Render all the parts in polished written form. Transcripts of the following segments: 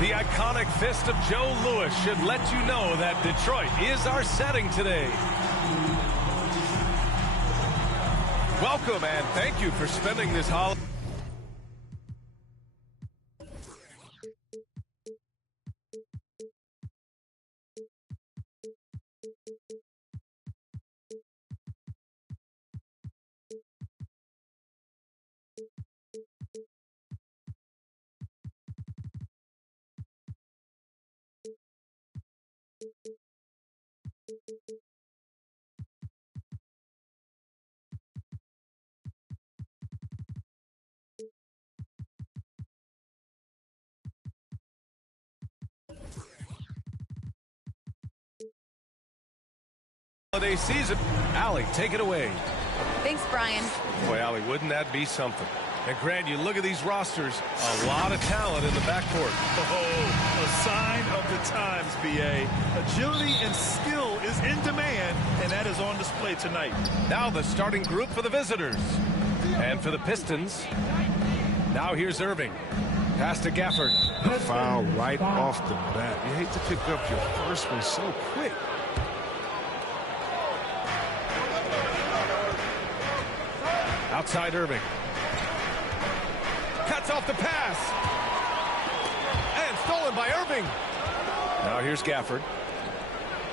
The iconic fist of Joe Louis should let you know that Detroit is our setting today. Welcome and thank you for spending this holiday. Holiday season. Allie, take it away. Thanks, Brian. Boy, Allie, wouldn't that be something? And Grant, you look at these rosters, a lot of talent in the backcourt. Oh, a sign of the times, B.A. Agility and skill is in demand, and that is on display tonight. Now the starting group for the visitors. And for the Pistons, now here's Irving. Pass to Gafford. A foul right off the bat. You hate to pick up your first one so quick. Outside Irving. Cuts off the pass. And stolen by Irving. Now here's Gafford.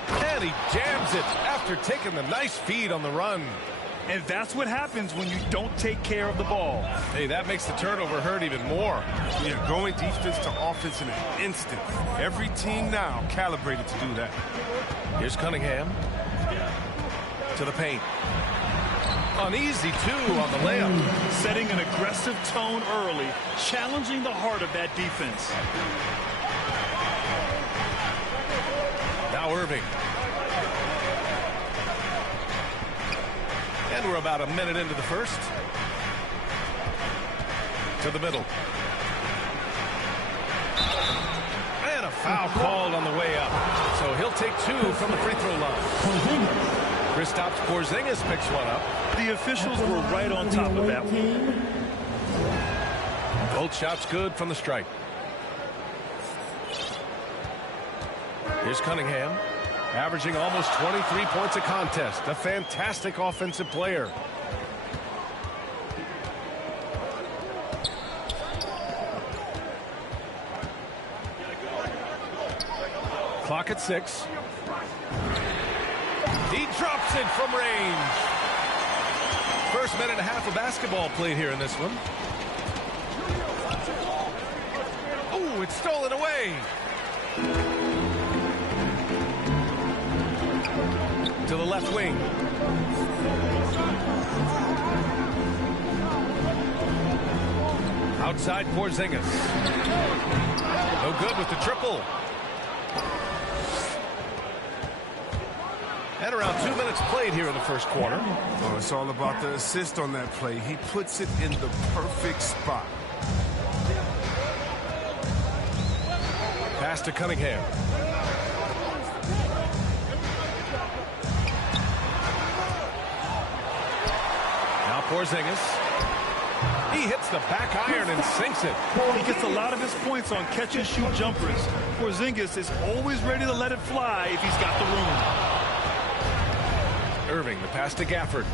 And he jams it after taking the nice feed on the run. And that's what happens when you don't take care of the ball. Hey, that makes the turnover hurt even more. Yeah, going defense to offense in an instant. Every team now calibrated to do that. Here's Cunningham. To the paint. Uneasy, too, on the layup. Setting an aggressive tone early, challenging the heart of that defense. Now Irving. And we're about a minute into the first. To the middle. And a foul called on the way up. So he'll take two from the free throw line. Kristaps Porzingis picks one up. The officials were right on top of that one. Both shots good from the stripe. Here's Cunningham, averaging almost 23 points a contest. A fantastic offensive player. Clock at 6. He drops it from range. First minute and a half of basketball played here in this one. Oh, it's stolen away. To the left wing. Outside Porzingis. No good with the triple. And around 2 minutes played here in the first quarter. Oh, it's all about the assist on that play. He puts it in the perfect spot. Pass to Cunningham. Now Porzingis. He hits the back iron and sinks it. He gets a lot of his points on catch-and-shoot jumpers. Porzingis is always ready to let it fly if he's got the room. Irving, the pass to Gafford.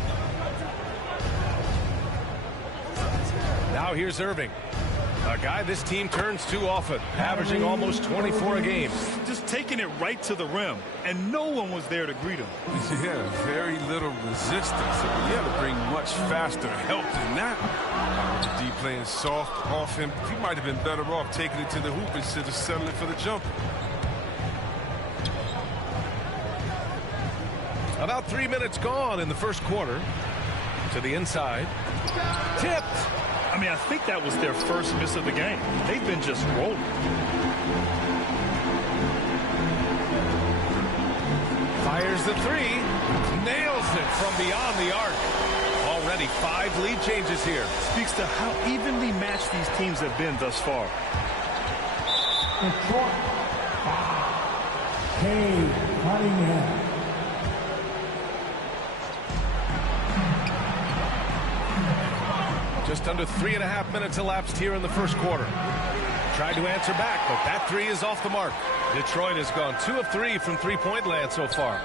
Now here's Irving. A guy this team turns to often, averaging almost 24 a game. Just taking it right to the rim, and no one was there to greet him. Yeah, very little resistance. You had to bring much faster help than that. With the D playing soft off him, he might have been better off taking it to the hoop instead of settling for the jumper. About 3 minutes gone in the first quarter. To the inside. Tipped. I mean, I think that was their first miss of the game. They've been just rolling. Fires the three. Nails it from beyond the arc. Already 5 lead changes here. Speaks to how evenly matched these teams have been thus far. Cunningham. Just under 3.5 minutes elapsed here in the first quarter. Tried to answer back, but that three is off the mark. Detroit has gone 2 of 3 from three-point land so far.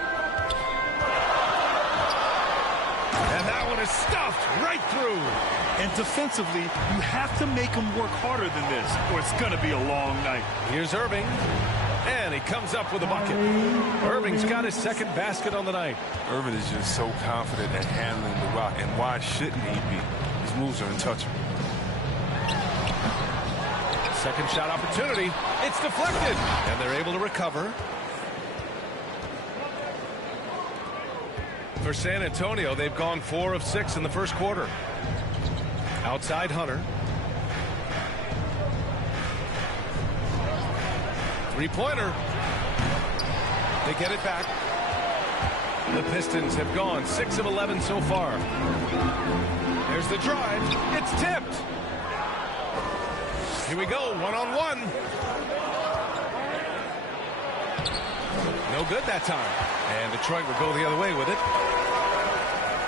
And that one is stuffed right through. And defensively, you have to make them work harder than this, or it's going to be a long night. Here's Irving. And he comes up with a bucket. Irving's got his second basket on the night. Irving is just so confident at handling the rock, and why shouldn't he be? His moves are untouchable. Second shot opportunity. It's deflected. And they're able to recover. For San Antonio, they've gone 4 of 6 in the first quarter. Outside Hunter. Three-pointer. They get it back. The Pistons have gone 6 of 11 so far. There's the drive. It's tipped. Here we go, one-on-one. No good that time. And Detroit will go the other way with it.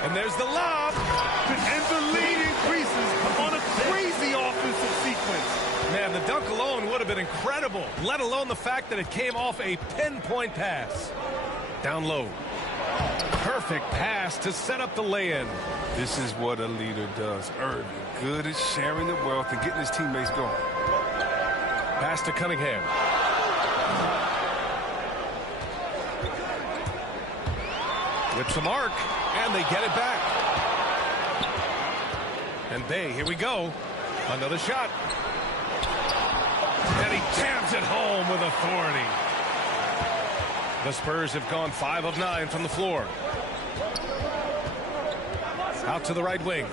And there's the lob. And the lead increases on a crazy offensive sequence. Man, the dunk alone would have been incredible, let alone the fact that it came off a pinpoint pass. Down low. Perfect pass to set up the lay-in. This is what a leader does. Irving, good at sharing the wealth and getting his teammates going. Pass to Cunningham. Whips the mark, and they get it back. And here we go. Another shot. And he jams it home with authority. The Spurs have gone 5 of 9 from the floor. Out to the right wing.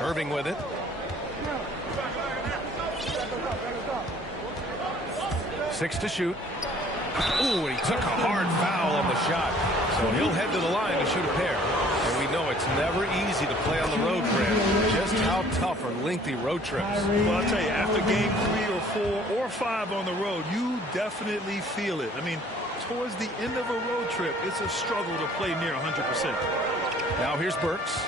Irving with it. Six to shoot. Ooh, he took a hard foul on the shot. So he'll head to the line to shoot a pair. And we know it's never easy to play on the road, Fran. Just how tough are lengthy road trips. Well, I'll tell you, after game 3 or 4 or 5 on the road, you definitely feel it. I mean, towards the end of a road trip, it's a struggle to play near 100%. Now here's Burks.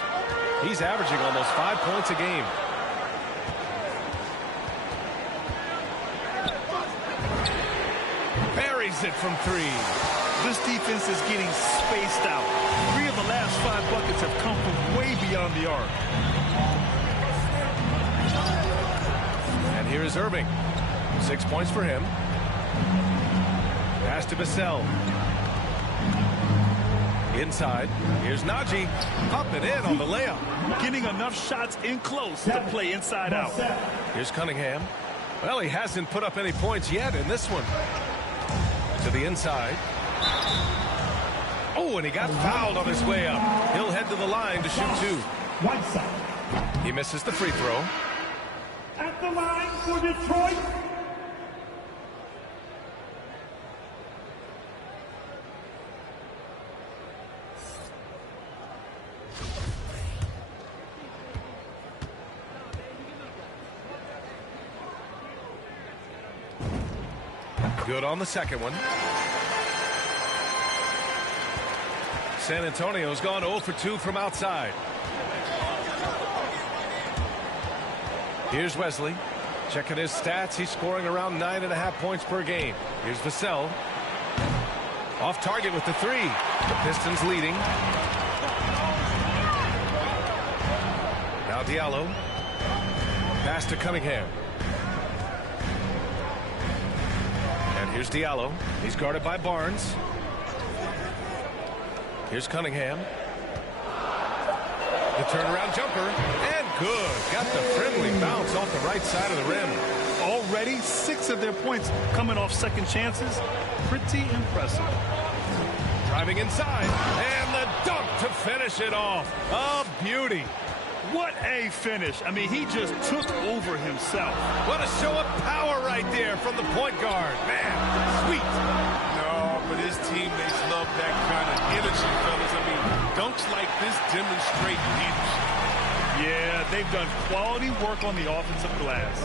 He's averaging almost 5 points a game. Buries it from 3. This defense is getting spaced out. 3 of the last 5 buckets have come from way beyond the arc. And here is Irving. 6 points for him. Pass to Vassell. Inside. Here's Najee. Up and in on the layup. Getting enough shots in close to play inside out. Here's Cunningham. Well, he hasn't put up any points yet in this one. To the inside. Oh, and he got fouled on his way up. He'll head to the line to shoot 2. He misses the free throw. At the line for Detroit. Good on the second one. San Antonio's gone 0 for 2 from outside. Here's Wesley. Checking his stats. He's scoring around 9.5 points per game. Here's Vassell. Off target with the 3. The Pistons leading. Now Diallo. Pass to Cunningham. And here's Diallo. He's guarded by Barnes. Here's Cunningham. The turnaround jumper. And good. Got the friendly bounce off the right side of the rim. Already 6 of their points coming off second chances. Pretty impressive. Driving inside. And the dunk to finish it off. A beauty. What a finish. I mean, he just took over himself. What a show of power right there from the point guard. Man, sweet. No, but his teammates love that kind of energy, fellas. I mean, dunks like this demonstrate leadership. Yeah, they've done quality work on the offensive glass.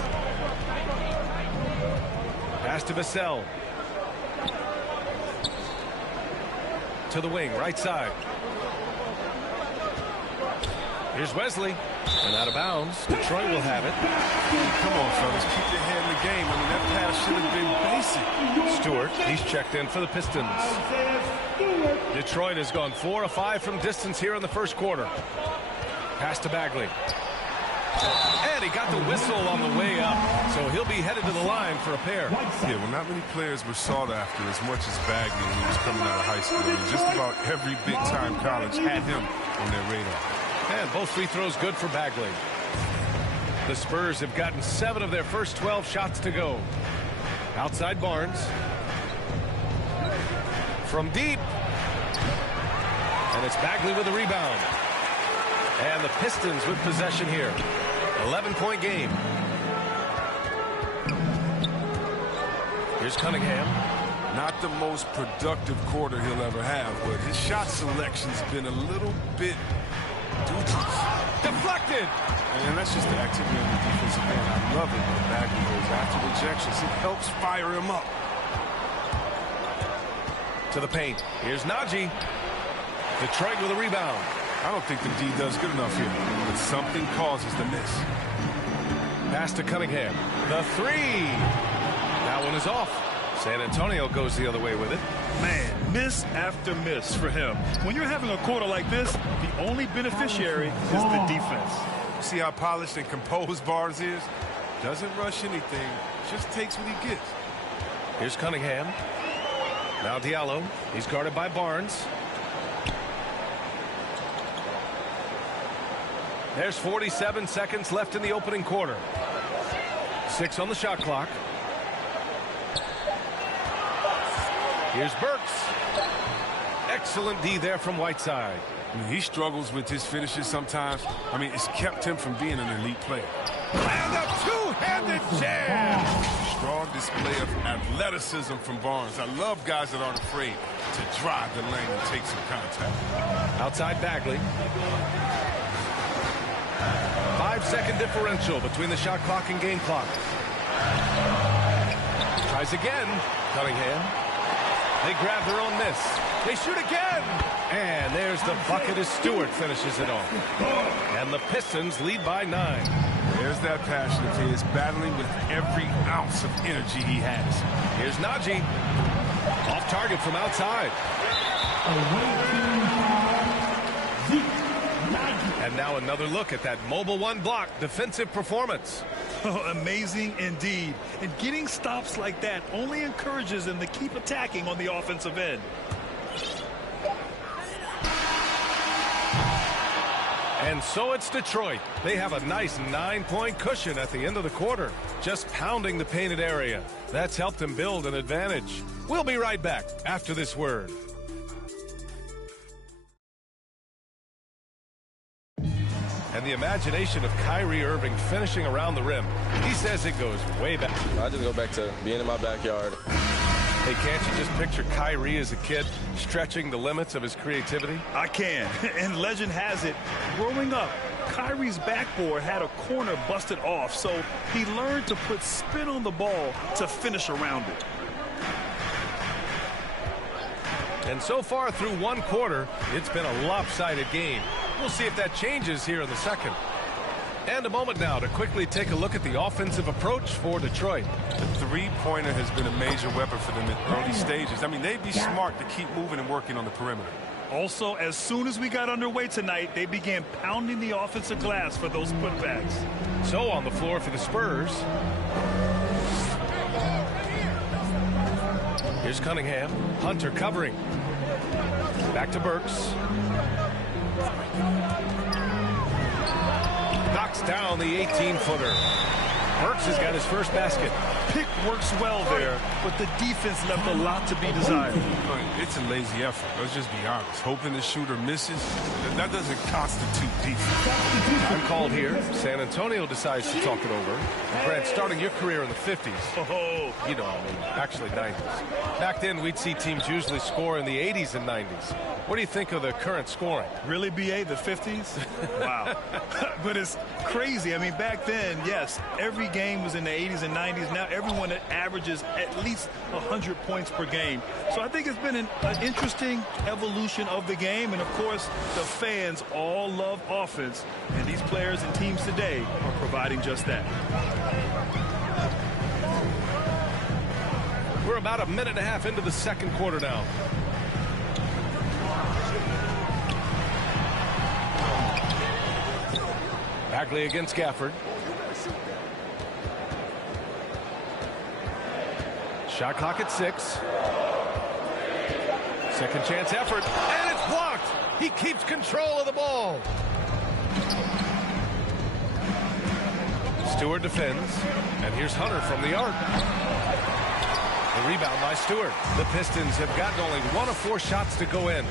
Pass to Vassell. To the wing, right side. Here's Wesley. And out of bounds. Detroit will have it. Come on, fellas. Keep your head in the game. I mean, that pass should have been basic. Stewart, he's checked in for the Pistons. Detroit has gone 4 of 5 from distance here in the first quarter. Pass to Bagley. And he got the whistle on the way up, so he'll be headed to the line for a pair. Yeah, well, not many players were sought after as much as Bagley when he was coming out of high school. I mean, just about every big-time college had him on their radar. And both free throws good for Bagley. The Spurs have gotten 7 of their first 12 shots to go. Outside Barnes. From deep. And it's Bagley with a rebound. And the Pistons with possession here. 11-point game. Here's Cunningham. Not the most productive quarter he'll ever have, but his shot selection's been a little bit dubious. Deflected. And that's just the activity on the defensive end. I love it when Bagley goes after rejections. It helps fire him up. To the paint. Here's Najee. Detroit with a rebound. I don't think the D does good enough here, but something causes the miss. Pass to Cunningham. The three. That one is off. San Antonio goes the other way with it. Man, miss after miss for him. When you're having a quarter like this, the only beneficiary is the defense. See how polished and composed Barnes is? Doesn't rush anything, just takes what he gets. Here's Cunningham. Now Diallo. He's guarded by Barnes. There's 47 seconds left in the opening quarter. 6 on the shot clock. Here's Burks. Excellent D there from Whiteside. I mean, he struggles with his finishes sometimes. I mean, it's kept him from being an elite player. And a two-handed jam. Strong display of athleticism from Barnes. I love guys that aren't afraid to drive the lane and take some contact. Outside Bagley. 5-second differential between the shot clock and game clock. Tries again. Cunningham. They grab their own miss. They shoot again. And there's the bucket as Stewart finishes it off. And the Pistons lead by 9. There's that passion of his, battling with every ounce of energy he has. Here's Najee. Off target from outside. And now another look at that mobile one block defensive performance. Oh, amazing indeed. And getting stops like that only encourages them to keep attacking on the offensive end. And so it's Detroit. They have a nice 9-point cushion at the end of the quarter, just pounding the painted area. That's helped them build an advantage. We'll be right back after this word. And the imagination of Kyrie Irving finishing around the rim. He says it goes way back. I just go back to being in my backyard. Hey, can't you just picture Kyrie as a kid stretching the limits of his creativity? I can. And legend has it, growing up, Kyrie's backboard had a corner busted off, so he learned to put spin on the ball to finish around it. And so far through one quarter, it's been a lopsided game. We'll see if that changes here in the second. And a moment now to quickly take a look at the offensive approach for Detroit. The three-pointer has been a major weapon for them in early stages. I mean, they'd be smart to keep moving and working on the perimeter. Also, as soon as we got underway tonight, they began pounding the offensive glass for those putbacks. So on the floor for the Spurs. Here's Cunningham. Hunter covering. Back to Burks. Knocks down the 18-footer. Burks has got his first basket. Pick works well there, but the defense left a lot to be desired. It's a lazy effort. Let's just be honest. Hoping the shooter misses, that doesn't constitute defense. Time called here. San Antonio decides to talk it over. Grant, starting your career in the 50s. Oh, You know, I mean, actually 90s. Back then, we'd see teams usually score in the 80s and 90s. What do you think of the current scoring? really, B.A., the 50s? Wow. But it's crazy. I mean, back then, yes, every game was in the 80s and 90s. Now everyone averages at least 100 points per game. So I think it's been an interesting evolution of the game. And, of course, the fans all love offense. And these players and teams today are providing just that. We're about a minute and a half into the second quarter now. Bagley against Gafford. Shot clock at 6. Second chance effort, and it's blocked. He keeps control of the ball. Stewart defends, and here's Hunter from the arc. The rebound by Stewart. The Pistons have gotten only 1 of 4 shots to go in.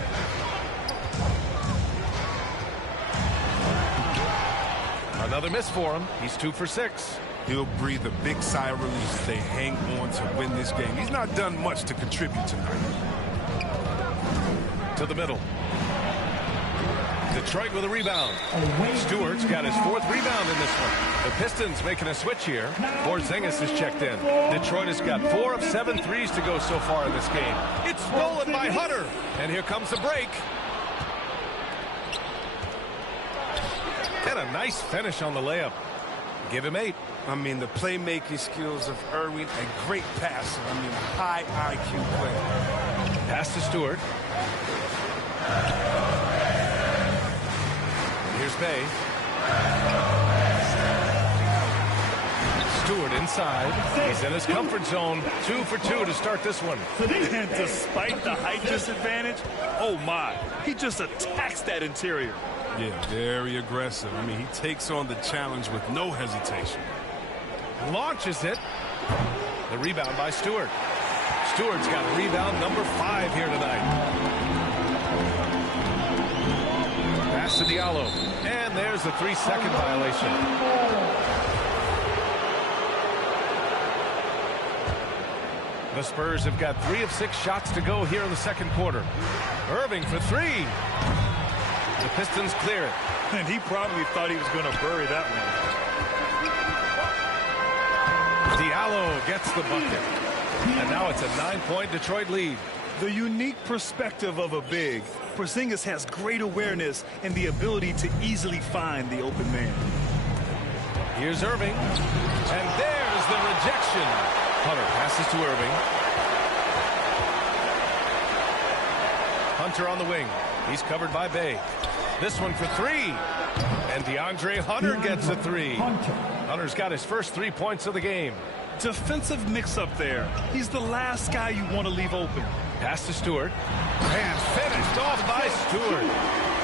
Another miss for him. He's 2 for 6. He'll breathe a big sigh of relief. They hang on to win this game. He's not done much to contribute tonight. To the middle. Detroit with a rebound. Stewart's got his 4th rebound in this one. The Pistons making a switch here. Porzingis is checked in. Detroit has got 4 of 7 threes to go so far in this game. It's stolen by Hunter. And here comes the break. And a nice finish on the layup. Give him 8. I mean, the playmaking skills of Irving, a great passer. I mean, high IQ player. Pass to Stewart. Here's Bay. Stewart inside. He's in his comfort zone. 2 for 2 to start this one. And despite the height disadvantage, oh my, he just attacks that interior. Yeah, very aggressive. I mean, he takes on the challenge with no hesitation. Launches it. The rebound by Stewart. Stewart's got rebound number 5 here tonight. Pass to Diallo. And there's the 3-second violation. The Spurs have got 3 of 6 shots to go here in the second quarter. Irving for 3. The Pistons clear it. And he probably thought he was going to bury that one. Diallo gets the bucket. And now it's a 9-point Detroit lead. The unique perspective of a big. Porzingis has great awareness and the ability to easily find the open man. Here's Irving. And there's the rejection. Hunter passes to Irving. Hunter on the wing. He's covered by Bay. This one for 3. And DeAndre Hunter gets a 3. Hunter's got his first 3 points of the game. Defensive mix-up there. He's the last guy you want to leave open. Pass to Stewart. And finished off by Stewart.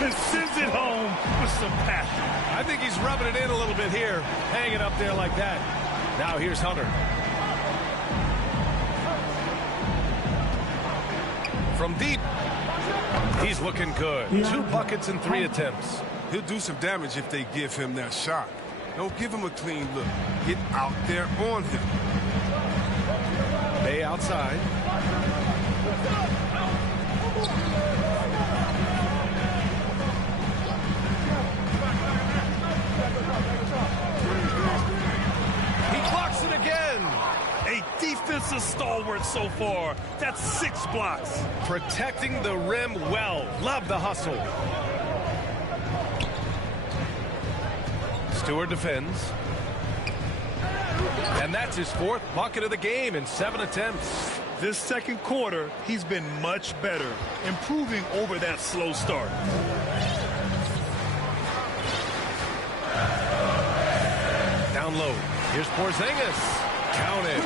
And sends it home with some passion. I think he's rubbing it in a little bit here. Hanging up there like that. Now here's Hunter. From deep. He's looking good. 2 buckets and 3 attempts. He'll do some damage if they give him that shot. Don't give him a clean look. Get out there on him. Bay outside. He blocks it again. A defensive stalwart so far. That's 6 blocks. Protecting the rim well. Love the hustle. Stewart defends. And that's his 4th bucket of the game in 7 attempts. This second quarter, he's been much better, improving over that slow start. Down low. Here's Porzingis. Counted.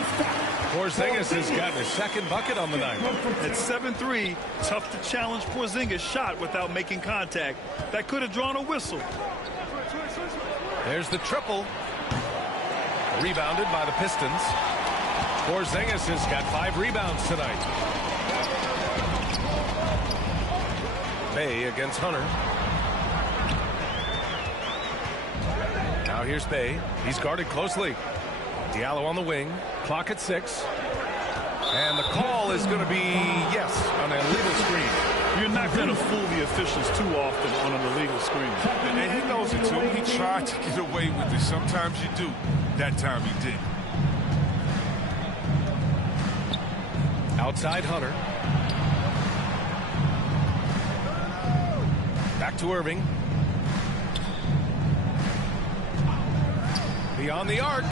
Porzingis has gotten his 2nd bucket on the night. At 7-3, tough to challenge Porzingis' shot without making contact. That could have drawn a whistle. There's the triple. Rebounded by the Pistons. Porzingis has got 5 rebounds tonight. Bay against Hunter. Now here's Bay. He's guarded closely. Diallo on the wing. Clock at 6. And the call is going to be, yes, on a illegal screen. You're not going to fool the officials too often on an illegal screen. And he knows it, too. He tried to get away with it. Sometimes you do. That time he did. Outside Hunter. Back to Irving. Beyond the arc.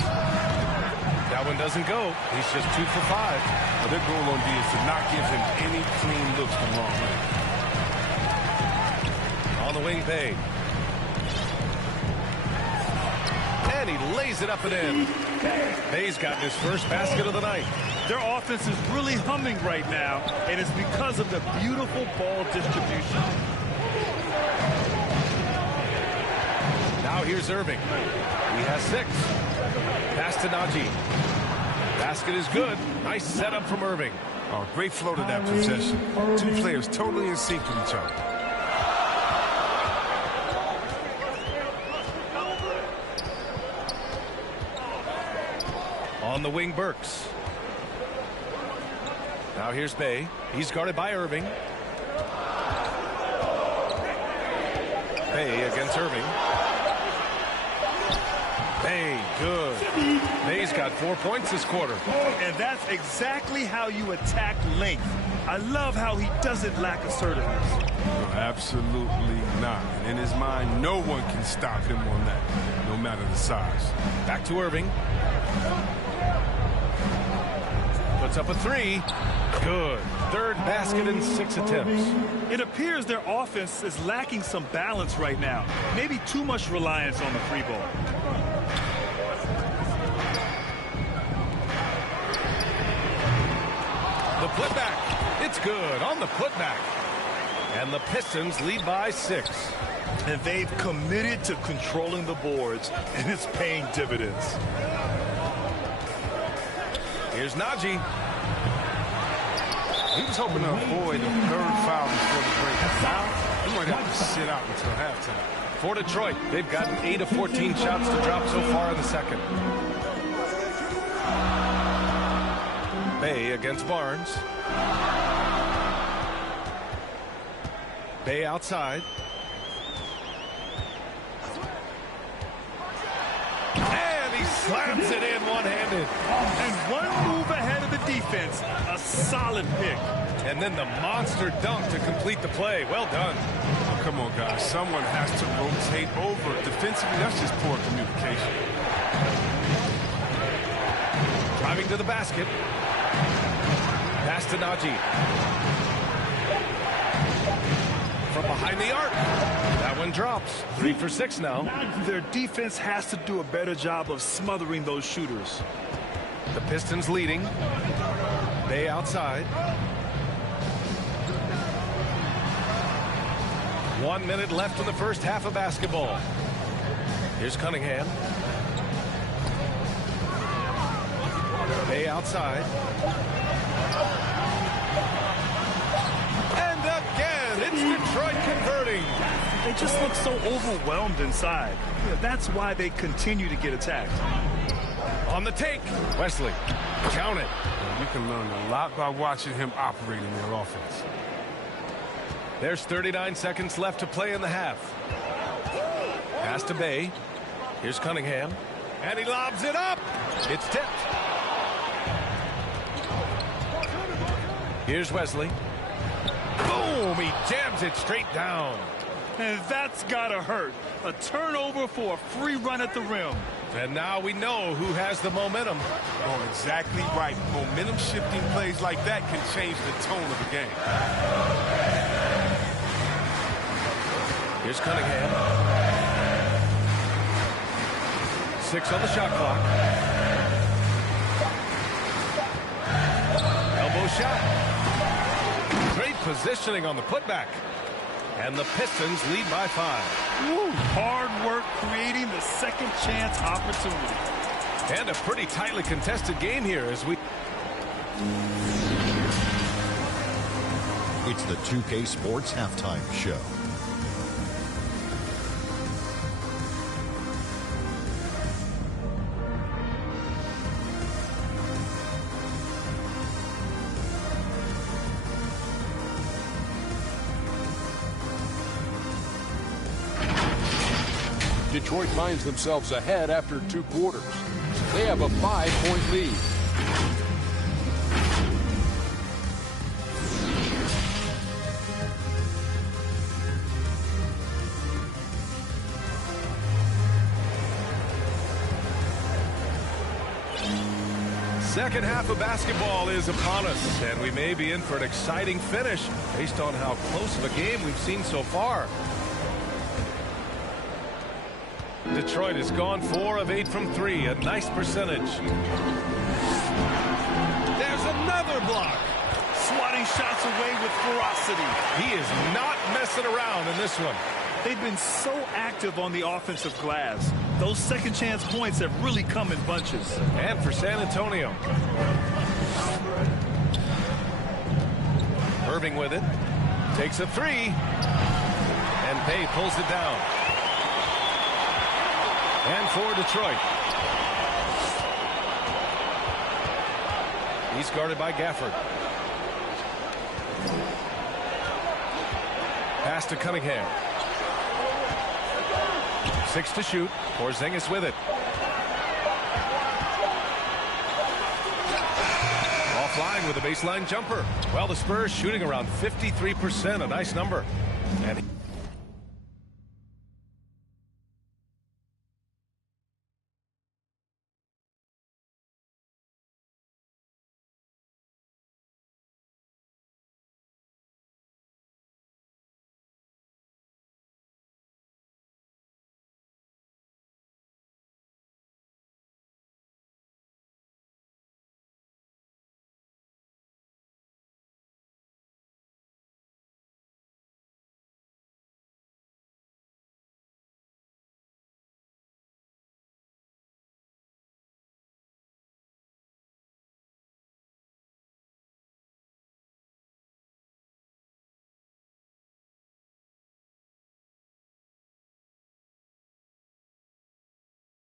That one doesn't go. He's just 2 for 5. Well, their goal on D is to not give him any clean looks the wrong way. On the wing, Bay. And he lays it up and in. Bay's gotten his first basket of the night. Their offense is really humming right now, and it's because of the beautiful ball distribution. Now here's Irving. He has 6. Pass to Najee. Basket is good. Nice setup from Irving. Oh, great flow to that possession. Two players totally in sync with each other. On the wing, Burks. Now here's Bay. He's guarded by Irving. Bay against Irving. Bay, good. Bay's got 4 points this quarter. And that's exactly how you attack length. I love how he doesn't lack assertiveness. No, absolutely not. And in his mind, no one can stop him on that, no matter the size. Back to Irving. Puts up a 3. Good. Third basket in 6 attempts. It appears their offense is lacking some balance right now. Maybe too much reliance on the free ball. The putback. It's good on the putback. And the Pistons lead by 6. And they've committed to controlling the boards, and it's paying dividends. Here's Najee. He was hoping to avoid a third foul before the break. He might have to sit out until halftime. For Detroit, they've gotten 8 of 14 shots to drop so far in the second. Bay against Barnes. Bay outside. And he slams it in one-handed. And one move ahead of the defense. A solid pick. And then the monster dunk to complete the play. Well done. Oh, come on, guys. Someone has to rotate over. Defensively, that's just poor communication. Driving to the basket. Pass to Najee. From behind the arc. That one drops. 3 for 6 now. Their defense has to do a better job of smothering those shooters. The Pistons leading. Bay outside. 1 minute left in the first half of basketball. Here's Cunningham. Bay outside. And again, it's Detroit converting. They just look so overwhelmed inside. That's why they continue to get attacked. On the take, Wesley. Count it. You can learn a lot by watching him operate in their offense. There's 39 seconds left to play in the half. Pass to Bay. Here's Cunningham. And he lobs it up. It's tipped. Here's Wesley. Boom! He jams it straight down. And that's gotta hurt. A turnover for a free run at the rim. And now we know who has the momentum. Oh, exactly right. Momentum shifting plays like that can change the tone of the game. Here's Cunningham. 6 on the shot clock. Elbow shot. Great positioning on the putback. And the Pistons lead by 5. Woo, hard work creating the second chance opportunity. And a pretty tightly contested game here as we... It's the 2K Sports Halftime Show. Detroit finds themselves ahead after 2 quarters. They have a 5-point lead. Second half of basketball is upon us, and we may be in for an exciting finish based on how close of a game we've seen so far. Detroit has gone 4 of 8 from 3, a nice percentage. There's another block. Swatting shots away with ferocity. He is not messing around in this one. They've been so active on the offensive glass. Those second chance points have really come in bunches. And for San Antonio. Irving with it. Takes a 3. And Bay pulls it down. And for Detroit. He's guarded by Gafford. Pass to Cunningham. 6 to shoot. Porzingis with it. Offline with a baseline jumper. Well, the Spurs shooting around 53%, a nice number. And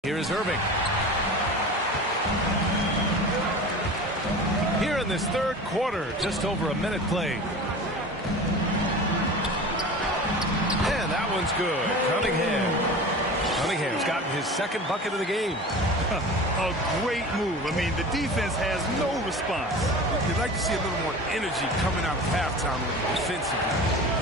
here is Irving. Here in this third quarter, just over a minute played. And that one's good. Cunningham's gotten his second bucket of the game. A great move. I mean, the defense has no response. You'd like to see a little more energy coming out of halftime with the defensive guys.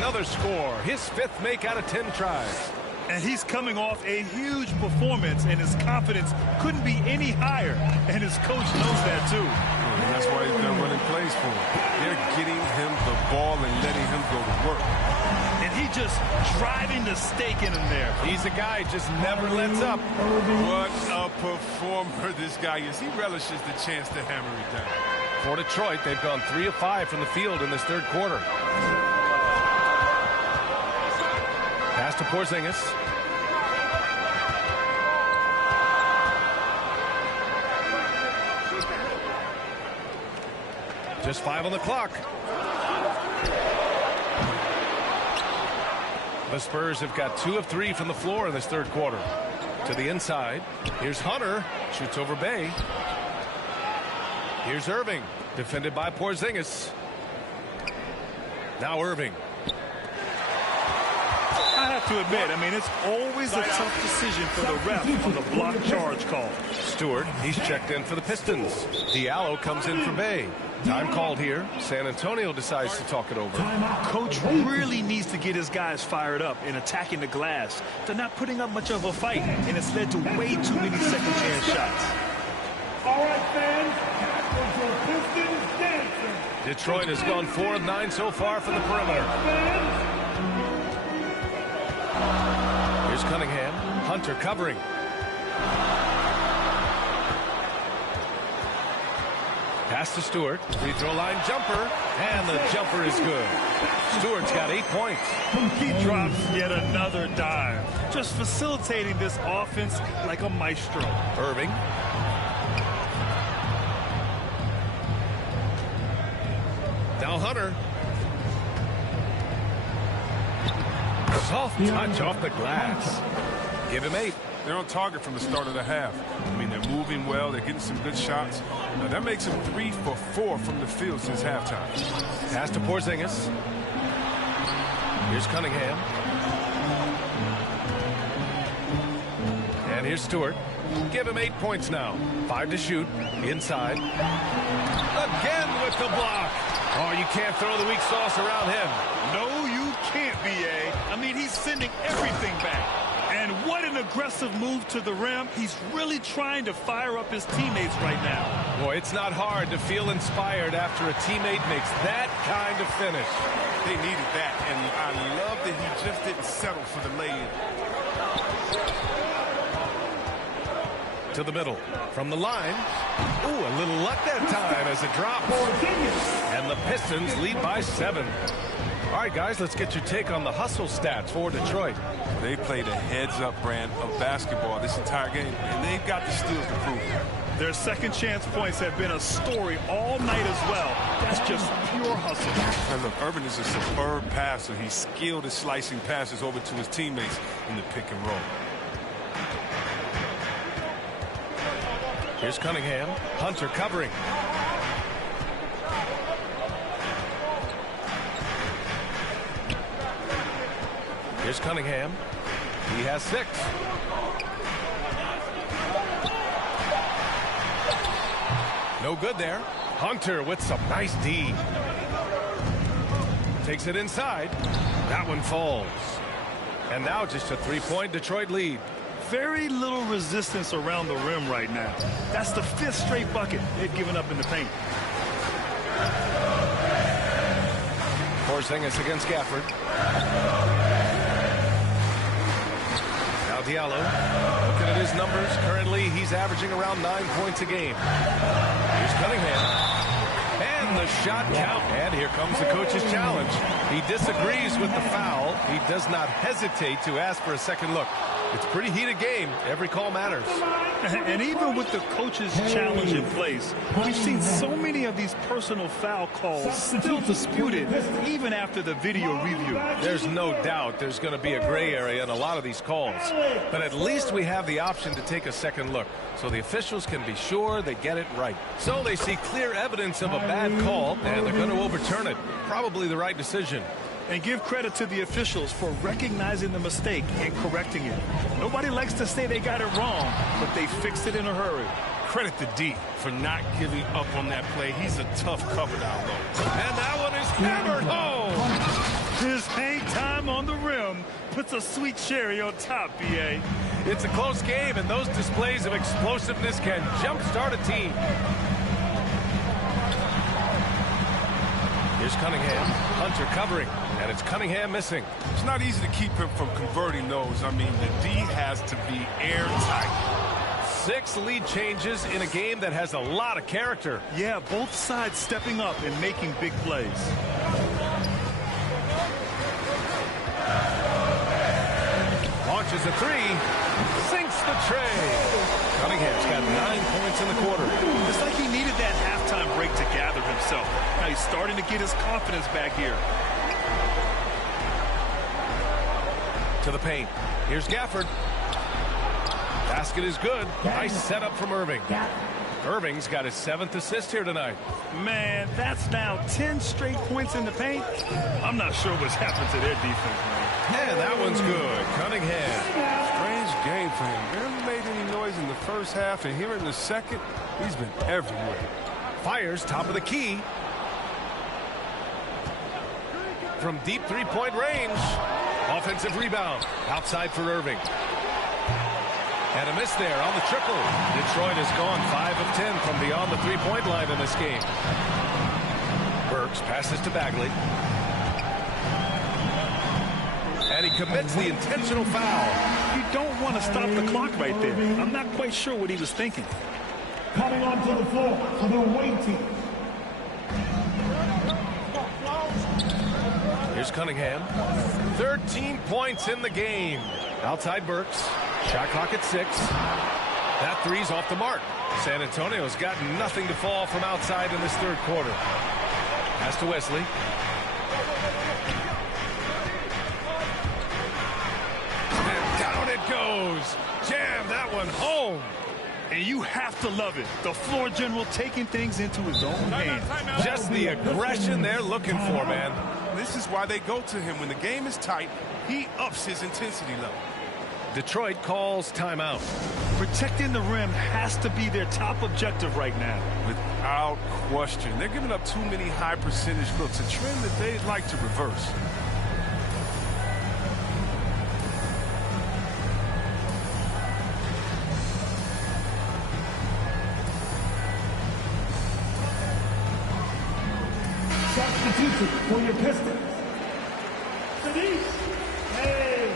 Another score, his 5th make out of 10 tries. And he's coming off a huge performance, and his confidence couldn't be any higher. And his coach knows that, too. And that's why they're running plays for him. They're getting him the ball and letting him go to work. And he just driving the stake in him there. He's a guy who just never lets up. What a performer this guy is. He relishes the chance to hammer it down. For Detroit, they've gone 3 of 5 from the field in this third quarter. Pass to Porzingis. Just 5 on the clock. The Spurs have got 2 of 3 from the floor in this third quarter. To the inside. Here's Hunter. Shoots over Bay. Here's Irving. Defended by Porzingis. Now Irving. I have to admit, I mean, it's always a tough decision for the ref on the block charge call. Stewart, he's checked in for the Pistons. Diallo comes in for Bay. Time called here. San Antonio decides to talk it over. Coach really needs to get his guys fired up in attacking the glass. They're not putting up much of a fight, and it's led to way too many second chance shots. All right, fans, that was your Pistons dancing. Detroit has gone 4 of 9 so far from the perimeter. Here's Cunningham. Hunter covering. Pass to Stewart. Free throw line jumper. And the jumper is good. Stewart's got 8 points. He drops yet another dive. Just facilitating this offense like a maestro. Irving. Now Hunter. Soft touch off the glass. Give him 8. They're on target from the start of the half. I mean, they're moving well. They're getting some good shots. Now, that makes them 3 for 4 from the field since halftime. Pass to Porzingis. Here's Cunningham. And here's Stewart. Give him 8 points now. 5 to shoot. Inside. Again with the block. Oh, you can't throw the weak sauce around him. No, you can't, B.A. I mean, he's sending everything back. And what an aggressive move to the rim. He's really trying to fire up his teammates right now. Boy, it's not hard to feel inspired after a teammate makes that kind of finish. They needed that, and I love that he just didn't settle for the lay-in. To the middle. From the line. Ooh, a little luck that time as it drops. And the Pistons lead by 7. All right, guys, let's get your take on the hustle stats for Detroit. They played a heads-up brand of basketball this entire game, and they've got the steals to prove it. Their second chance points have been a story all night as well. That's just pure hustle. And look, Urban is a superb passer. He's skilled at slicing passes over to his teammates in the pick and roll. Here's Cunningham. Hunter covering. Here's Cunningham. He has 6. No good there. Hunter with some nice D. Takes it inside. That one falls. And now just a 3-point Detroit lead. Very little resistance around the rim right now. That's the 5th straight bucket they've given up in the paint. Porzingis against Gafford. Now Diallo. Looking at his numbers. Currently, he's averaging around 9 points a game. Here's Cunningham. And the shot count. And here comes the coach's challenge. He disagrees with the foul. He does not hesitate to ask for a second look. It's a pretty heated game. Every call matters. And even with the coach's challenge in place, we've seen so many of these personal foul calls still disputed even after the video review. There's no doubt there's going to be a gray area in a lot of these calls. But at least we have the option to take a second look, so the officials can be sure they get it right. So they see clear evidence of a bad call, and they're going to overturn it. Probably the right decision. And give credit to the officials for recognizing the mistake and correcting it. Nobody likes to say they got it wrong, but they fixed it in a hurry. Credit to D for not giving up on that play. He's a tough cover down low. And that one is hammered home. His hang time on the rim puts a sweet cherry on top, B.A. It's a close game, and those displays of explosiveness can jumpstart a team. Here's Cunningham. Hunter covering. And it's Cunningham missing. It's not easy to keep him from converting those. I mean, the D has to be airtight. 6 lead changes in a game that has a lot of character. Yeah, both sides stepping up and making big plays. Launches a 3. Sinks the tray. Cunningham's got 9 points in the quarter. It's like he needed that halftime break to gather himself. Now he's starting to get his confidence back here. To the paint. Here's Gafford. Basket is good. Nice setup from Irving. Irving's got his 7th assist here tonight. Man, that's now 10 straight points in the paint. I'm not sure what's happened to their defense, man. And that one's good. Cunningham. Strange game for him. Barely made any noise in the first half, and here in the second, he's been everywhere. Fires top of the key. From deep 3-point range. Offensive rebound. Outside for Irving. And a miss there on the triple. Detroit has gone 5 of 10 from beyond the 3-point line in this game. Burks passes to Bagley. And he commits the intentional foul. You don't want to stop the clock right there. I'm not quite sure what he was thinking. Coming onto the floor for the away team. Here's Cunningham. 13 points in the game. Outside Burks. Shot clock at 6. That 3's off the mark. San Antonio's got nothing to fall from outside in this third quarter. Pass to Wesley. And down it goes. Jam that one home. And you have to love it. The floor general taking things into his own hands. Just the aggression they're looking for, man. This is why they go to him. When the game is tight, he ups his intensity level. Detroit calls timeout. Protecting the rim has to be their top objective right now. Without question. They're giving up too many high percentage looks, a trend that they'd like to reverse. Substitution for your Pistons. Hey.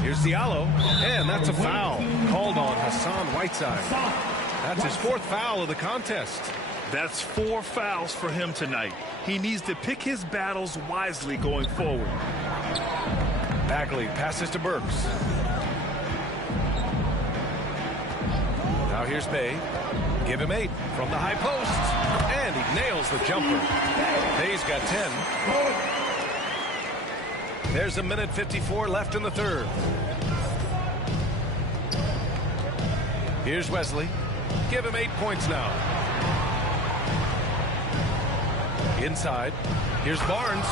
Here's Diallo, and that's a foul called on Hassan Whiteside. That's his 4th foul of the contest. That's 4 fouls for him tonight. He needs to pick his battles wisely going forward. Bagley passes to Burks. Now here's Bay. Give him 8 from the high post, and he nails the jumper. Bay's got 10. There's a minute 54 left in the third. Here's Wesley. Give him 8 points now. Inside. Here's Barnes,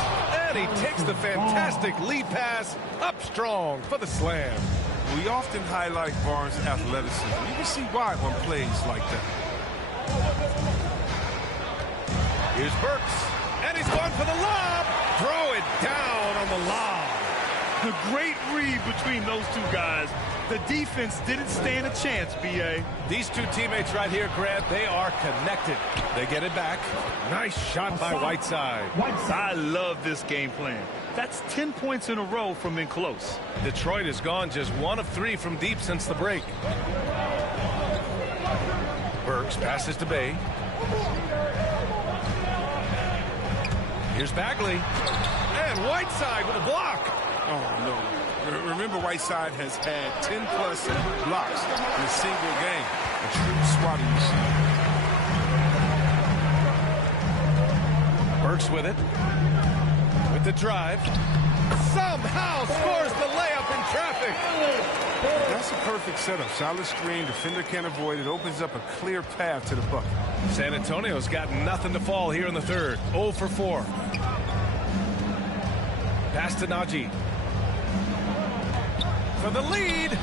and he takes the fantastic lead pass up strong for the slam. We often highlight Barnes' athleticism. You can see why on plays like that. Here's Burks, and he's going for the lob. Throw it down on the lob. A great read between those two guys. The defense didn't stand a chance, B.A. These two teammates right here, Grant, they are connected. They get it back. Nice shot by Whiteside. I love this game plan. That's 10 points in a row from in close. Detroit has gone just 1 of 3 from deep since the break. Burks passes to Bay. Here's Bagley. And Whiteside with a block. Oh, no. Remember, Whiteside has had 10-plus blocks in a single game. A true swatting machine. Burks with it. With the drive. Somehow scores the layup in traffic. That's a perfect setup. Solid screen. Defender can't avoid it. Opens up a clear path to the bucket. San Antonio's got nothing to fall here in the third. 0 for 4. Pass to Najee. For the lead.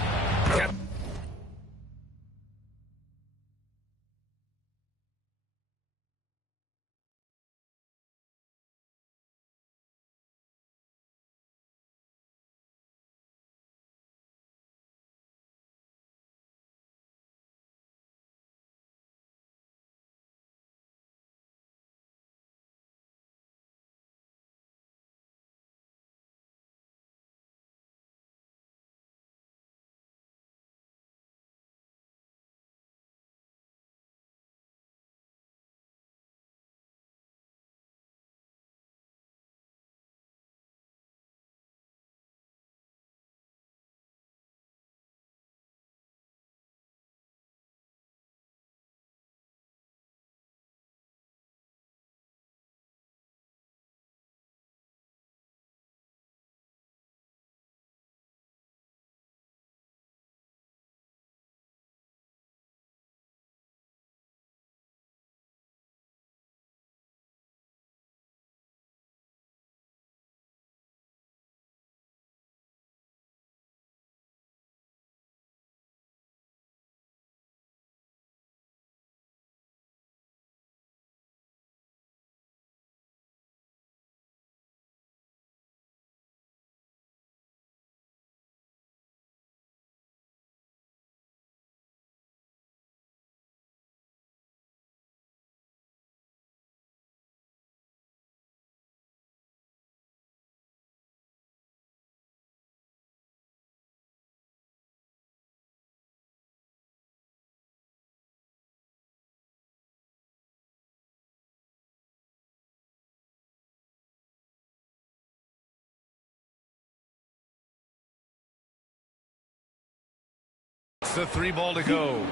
It's the 3 ball to go.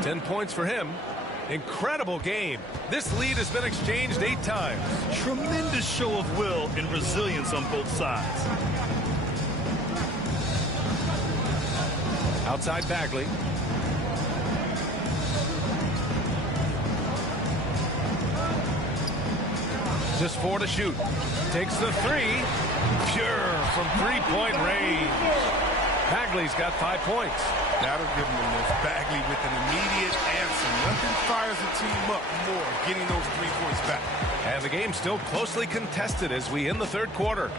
10 points for him. Incredible game. This lead has been exchanged 8 times. Tremendous show of will and resilience on both sides. Outside Bagley. Just 4 to shoot. Takes the 3. Pure from three-point range. Bagley's got 5 points. That'll give him enough. Bagley with an immediate answer. Nothing fires the team up more, getting those 3 points back. And the game's still closely contested as we end the third quarter.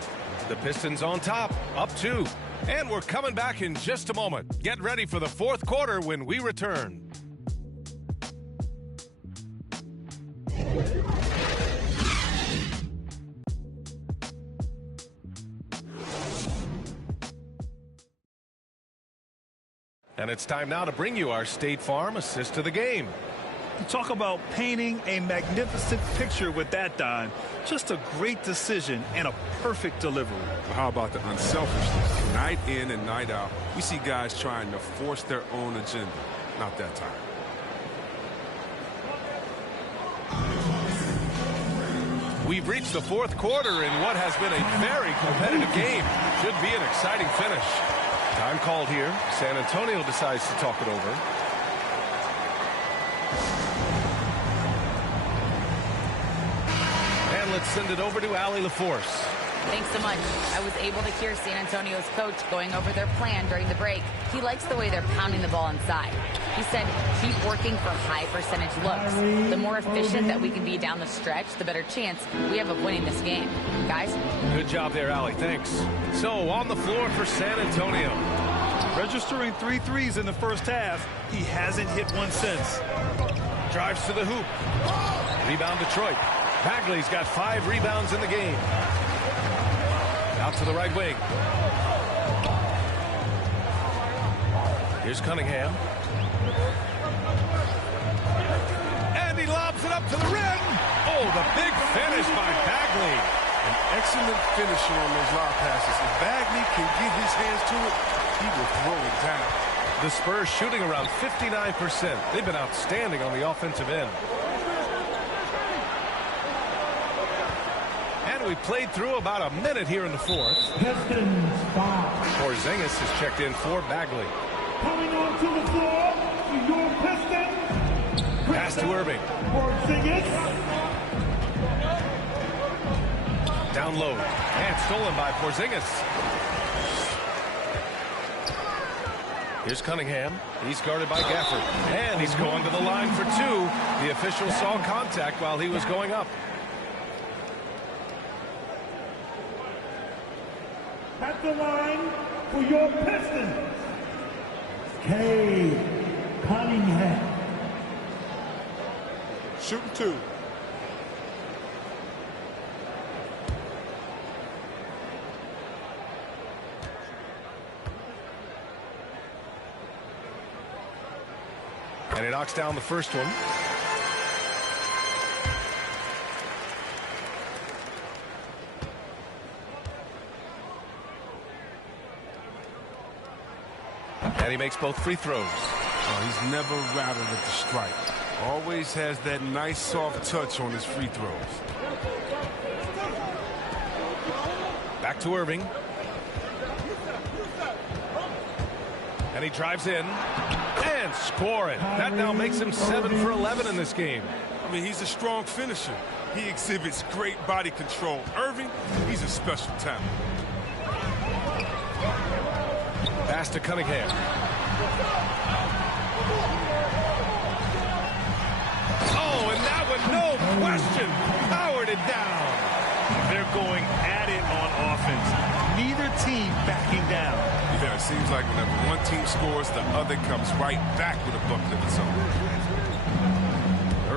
The Pistons on top, up 2. And we're coming back in just a moment. Get ready for the fourth quarter when we return. And it's time now to bring you our State Farm assist to the game. Talk about painting a magnificent picture with that dime. Just a great decision and a perfect delivery. Well, how about the unselfishness? Night in and night out, we see guys trying to force their own agenda. Not that time. We've reached the fourth quarter in what has been a very competitive game. Should be an exciting finish. Time called here. San Antonio decides to talk it over. And let's send it over to Allie LaForce. Thanks so much. I was able to hear San Antonio's coach going over their plan during the break. He likes the way they're pounding the ball inside. He said, keep working for high percentage looks. The more efficient that we can be down the stretch, the better chance we have of winning this game. Guys? Good job there, Allie. Thanks. So, on the floor for San Antonio. Registering 3 threes in the first half. He hasn't hit one since. Drives to the hoop. Rebound Detroit. Bagley's got 5 rebounds in the game. Out to the right wing. Here's Cunningham. And he lobs it up to the rim. Oh, the big finish by Bagley. An excellent finisher on those lob passes. If Bagley can get his hands to it, he will throw it down. The Spurs shooting around 59%. They've been outstanding on the offensive end. And we played through about a minute here in the fourth. Pistons foul. Porzingis has checked in for Bagley. Coming onto the floor, your Pistons. Pass to Irving. Porzingis. Down low. And stolen by Porzingis. Here's Cunningham. He's guarded by Gafford. And he's going to the line for 2. The official saw contact while he was going up. At the line for your Pistons, K. Cunningham. Shooting 2. And he knocks down the first one. And he makes both free throws. Oh, he's never rattled at the strike. Always has that nice soft touch on his free throws. Back to Irving. And he drives in. And scoring. That now makes him 7 for 11 in this game. I mean, he's a strong finisher. He exhibits great body control. Irving, he's a special talent. Pass to Cunningham. Oh, and that one, no question, powered it down. They're going at it on offense. Neither team backing down. Yeah, it seems like whenever one team scores, the other comes right back with a bucket of its own.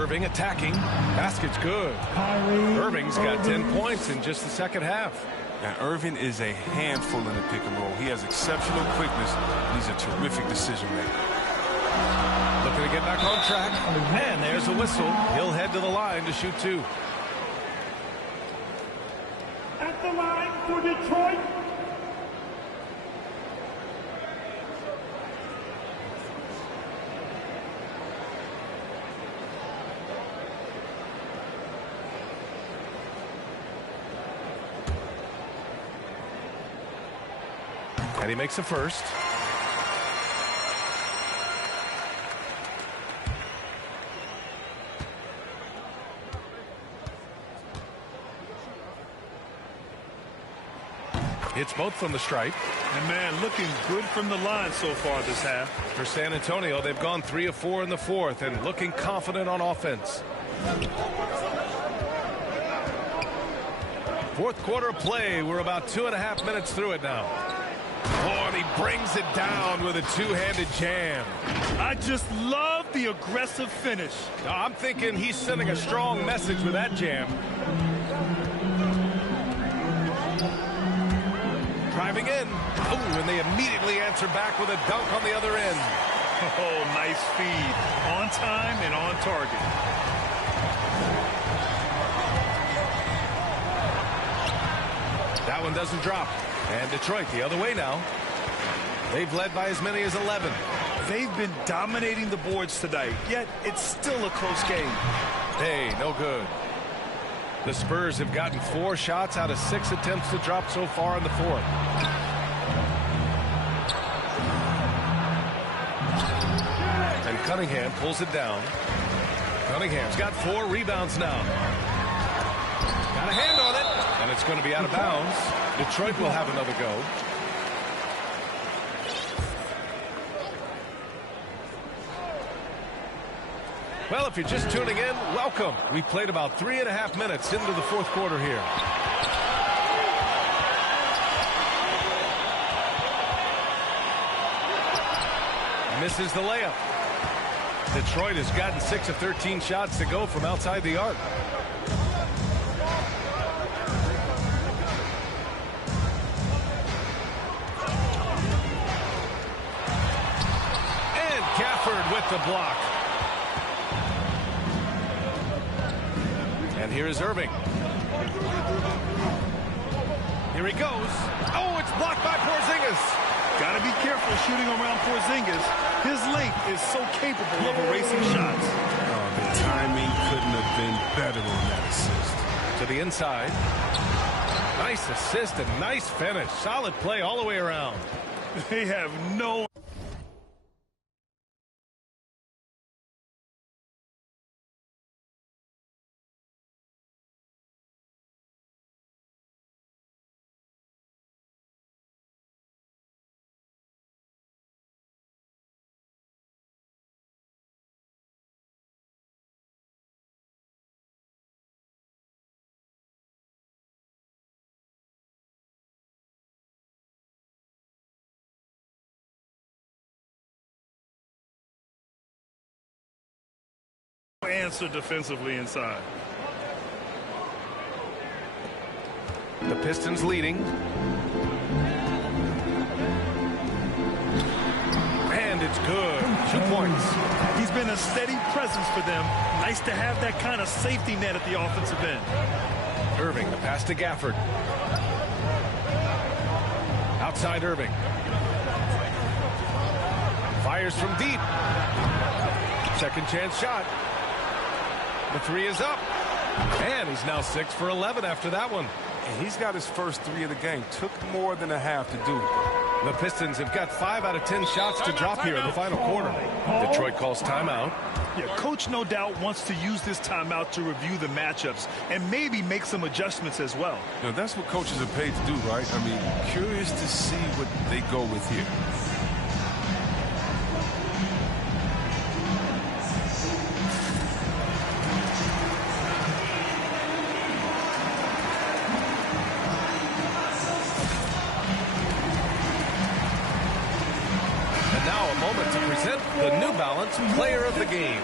Irving attacking. Basket's good. Irving's got 10 points in just the second half. Now, Irving is a handful in the pick and roll. He has exceptional quickness. He's a terrific decision maker. Looking to get back on track. And there's a whistle. He'll head to the line to shoot 2. At the line for Detroit, and he makes a first. Hits both from the stripe. And, man, looking good from the line so far this half. For San Antonio, they've gone 3 of 4 in the fourth and looking confident on offense. Fourth quarter of play. We're about 2.5 minutes through it now. Oh, and he brings it down with a two-handed jam. I just love the aggressive finish. I'm thinking he's sending a strong message with that jam. Driving in. Oh, and they immediately answer back with a dunk on the other end. Oh, nice feed. On time and on target. That one doesn't drop. And Detroit the other way now. They've led by as many as 11. They've been dominating the boards tonight, yet it's still a close game. Hey, no good. The Spurs have gotten 4 shots out of 6 attempts to drop so far in the fourth. And Cunningham pulls it down. Cunningham's got 4 rebounds now. Got a hand on it, and it's going to be out of bounds. Detroit will have another go. Well, if you're just tuning in, welcome. We played about 3.5 minutes into the fourth quarter here. Misses the layup. Detroit has gotten 6 of 13 shots to go from outside the arc. And Gafford with the block. And here is Irving. Here he goes. Oh, it's blocked by Porzingis. Got to be careful shooting around Porzingis. His length is so capable of erasing shots. Oh, the timing couldn't have been better on that assist. To the inside. Nice assist and nice finish. Solid play all the way around. They have no... answer defensively inside. The Pistons leading. And it's good. 2 points. He's been a steady presence for them. Nice to have that kind of safety net at the offensive end. Irving, the pass to Gafford. Outside Irving. Fires from deep. Second chance shot. The 3 is up. And he's now 6 for 11 after that one. And he's got his first 3 of the game. Took more than a half to do it. The Pistons have got 5 out of 10 shots to drop here in the final quarter. Detroit calls timeout. Yeah, coach no doubt wants to use this timeout to review the matchups and maybe make some adjustments as well. You know, that's what coaches are paid to do, right? I mean, curious to see what they go with here. The New Balance Player of the Game.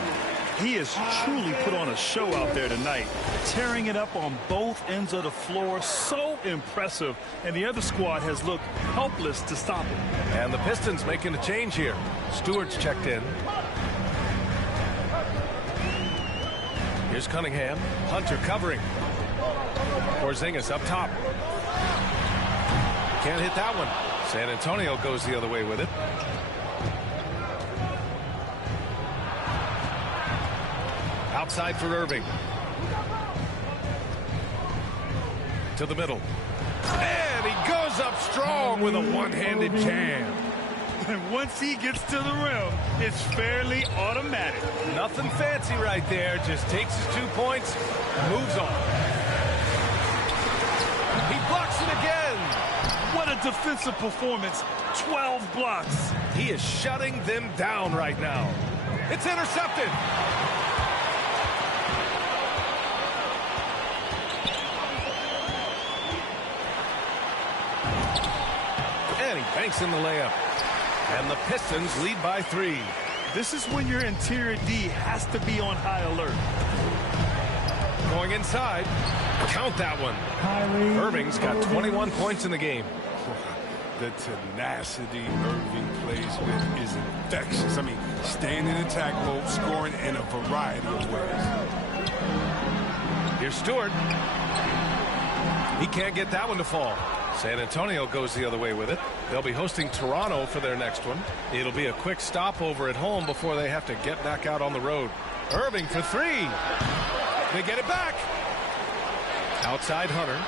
He has truly put on a show out there tonight, tearing it up on both ends of the floor. So impressive, and the other squad has looked helpless to stop him. And the Pistons making a change here. Stewart's checked in. Here's Cunningham. Hunter covering. Porzingis up top. Can't hit that one. San Antonio goes the other way with it. Outside for Irving. To the middle. And he goes up strong with a one-handed jam. And once he gets to the rim, it's fairly automatic. Nothing fancy right there. Just takes his 2 points, moves on. He blocks it again. What a defensive performance. 12 blocks. He is shutting them down right now. It's intercepted. And he banks in the layup. And the Pistons lead by 3. This is when your interior D has to be on high alert. Going inside. Count that one. Irving's got 21 points in the game. The tenacity Irving plays with is infectious. I mean, staying in attack mode, scoring in a variety of ways. Here's Stewart. He can't get that one to fall. San Antonio goes the other way with it. They'll be hosting Toronto for their next one. It'll be a quick stopover at home before they have to get back out on the road. Irving for 3. They get it back. Outside Hunter.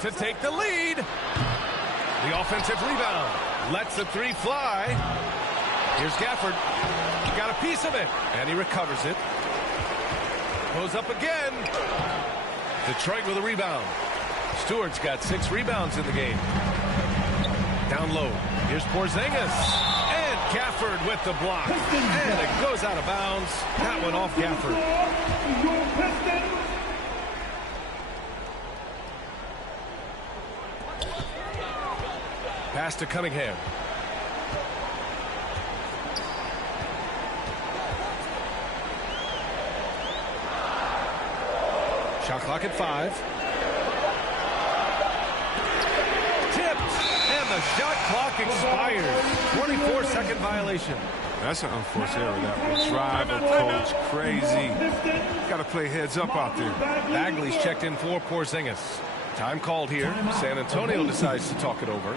To take the lead. The offensive rebound. Lets the 3 fly. Here's Gafford. He got a piece of it. And he recovers it. Goes up again. Detroit with a rebound. Stewart's got 6 rebounds in the game. Down low. Here's Porzingis. And Gafford with the block. And it goes out of bounds. That one off Gafford. Pass to Cunningham. Shot clock at 5. Tipped. And the shot clock expires. 24-second violation. That's an unforced error. That will drive a coach crazy. Got to play heads up out there. Bagley's checked in for Porzingis. Time called here. San Antonio decides to talk it over.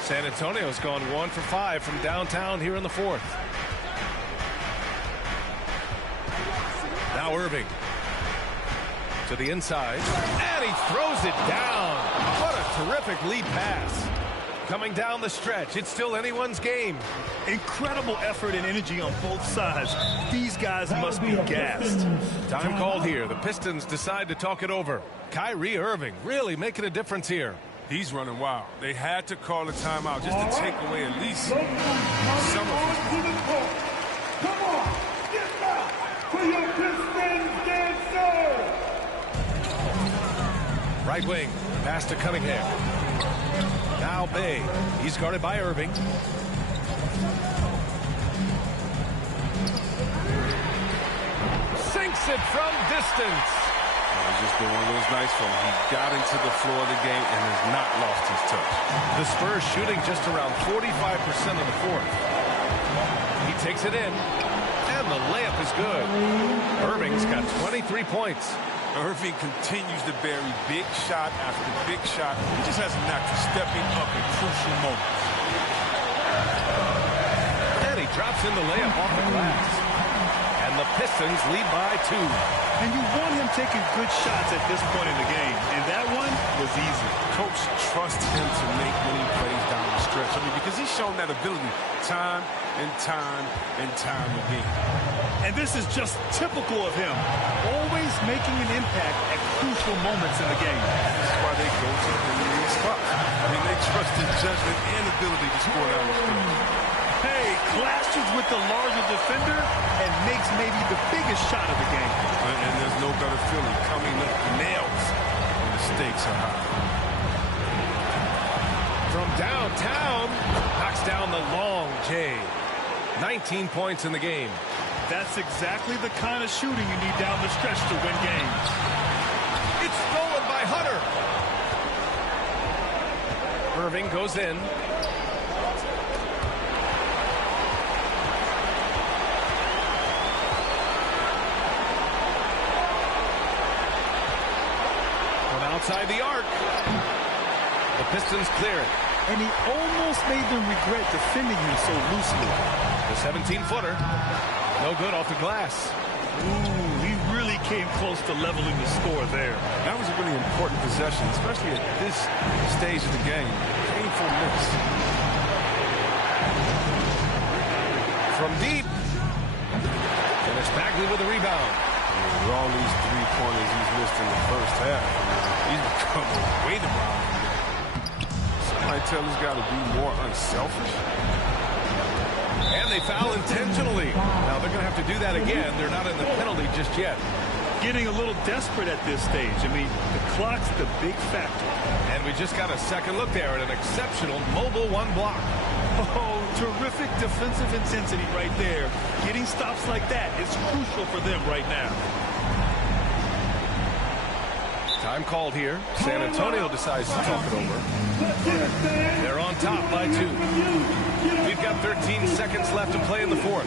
San Antonio's gone 1 for 5 from downtown here in the 4th. Now Irving to the inside, and he throws it down. What a terrific lead pass. Coming down the stretch, it's still anyone's game. Incredible effort and energy on both sides. These guys must be gassed. Time called here. The Pistons decide to talk it over. Kyrie Irving really making a difference here. He's running wild. They had to call a timeout just to take away at least some of his. Come on, get back to your Pistons dancer. Right wing, pass to Cunningham. Now Bay. He's guarded by Irving. Sinks it from distance. It's just been one of those nights for him. He got into the floor of the game and has not lost his touch. The Spurs shooting just around 45% in the 4th. He takes it in, and the layup is good. Irving's got 23 points. Irving continues to bury big shot after big shot. He just has a knack for stepping up in crucial moments. And he drops in the layup off the glass. And the Pistons lead by 2. And you want him taking good shots at this point in the game. And that one was easy. Coach trusts him to make winning plays down the stretch. I mean, because he's shown that ability time and time and time again. And this is just typical of him. Always making an impact at crucial moments in the game. This is why they go to him in these spots. I mean, they trust his judgment and ability to score down the stretch. Hey, clashes with the larger defender and makes maybe the biggest shot of the game. And there's no better feeling coming up nails when the stakes are high. From downtown, knocks down the long J. 19 points in the game. That's exactly the kind of shooting you need down the stretch to win games. It's stolen by Hunter. Irving goes in. Outside the arc. The Pistons clear it. And he almost made them regret defending him so loosely. The 17-footer. No good off the glass. Ooh, he really came close to leveling the score there. That was a really important possession, especially at this stage of the game. Painful miss. From deep. And it's Bagley with a rebound. With all these three-pointers he's missed in the first half, he's become a weight around him. Somebody tell this guy to be more unselfish. And they foul intentionally. Now they're going to have to do that again. They're not in the penalty just yet. Getting a little desperate at this stage. I mean, the clock's the big factor. And we just got a second look there at an exceptional mobile one block. Oh, terrific defensive intensity right there. Getting stops like that is crucial for them right now. Time called here. San Antonio decides to talk it over. They're on top by 2. We've got 13 seconds left to play in the fourth.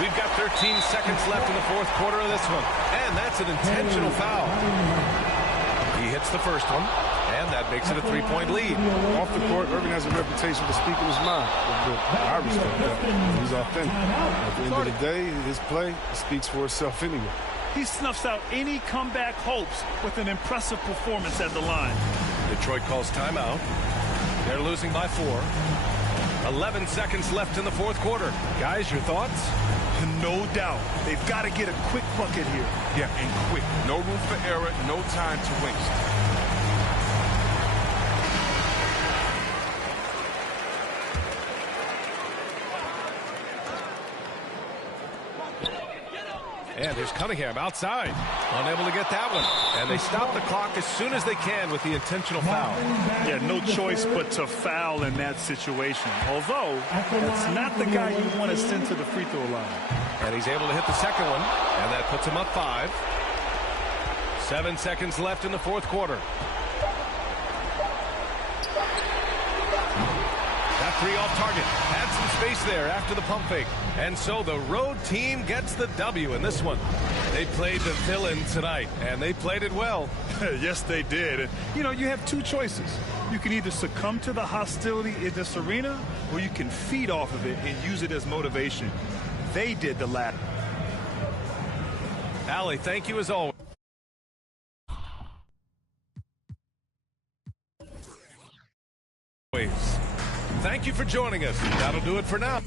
We've got 13 seconds left in the fourth quarter of this one. And that's an intentional foul. He hits the first one, and that makes it a 3-point lead. Off the court, Irving has a reputation for speaking his mind. I respect that. He's authentic. At the end of the day, his play speaks for itself anyway. He snuffs out any comeback hopes with an impressive performance at the line. Detroit calls timeout. They're losing by 4. 11 seconds left in the fourth quarter. Guys, your thoughts? No doubt. They've got to get a quick bucket here. Yeah, and quick. No room for error, no time to waste. And here's Cunningham outside. Unable to get that one. And they stop the clock as soon as they can with the intentional foul. Yeah, no choice but to foul in that situation. Although, that's not the guy you want to send to the free throw line. And he's able to hit the second one. And that puts him up 5. 7 seconds left in the fourth quarter. That 3 off target. Had some space there after the pump fake. And so the road team gets the W in this one. They played the villain tonight, and they played it well. Yes, they did. And, you know, you have 2 choices. You can either succumb to the hostility in this arena, or you can feed off of it and use it as motivation. They did the latter. Allie, thank you as always. Thank you for joining us. That'll do it for now.